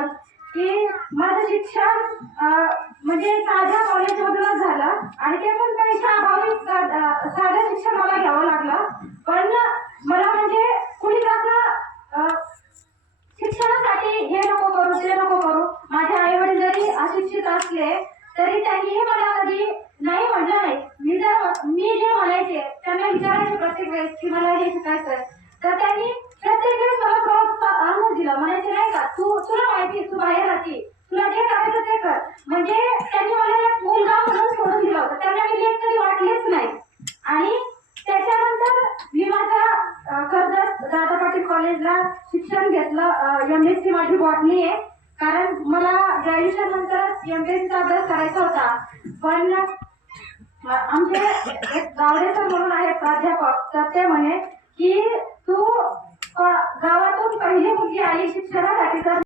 सांगाल की माझं शिक्षण म्हणजे साध्या कॉलेजमधूनच झालं आणि ते पण पैशाअभावी साधं शिक्षण मला घ्यावं लागलं. पण मला म्हणजे कुणीच असं शिक्षणासाठी हे नको करू ते नको करू, माझे आई वडील जरी अशिक्षित असले तरी त्यांनी मला कधी नाही म्हटलं नाही. मी जे म्हणायचे त्यांना विचारायचे प्रत्येक वेळेस की मला हे शिकायचंय, तर त्यांनी प्रत्येक वेळेस मला प्रोत्साहन दिलं. म्हणायचे नाही का तुला माहिती, तू बाहेर राहते, तुला जे करायचं ते कर. म्हणजे त्यांनी मला एक मुलगा म्हणून सोडून दिलं होतं. त्यांना मी लेट कधी वाटलेच नाही. आणि त्याच्यानंतर मी माझ्या कर्जत दादा पाटील कॉलेजला शिक्षण घेतलं. MSc माझी बॉटनी आहे, कारण मला ग्रॅज्युएशन नंतर MPSC चा अभ्यास करायचा होता. पण आमचे एक गावडे सर म्हणून आहेत प्राध्यापक, तर ते म्हणे की तू गावातून पहिली मुलगी आली शिक्षणासाठी, तर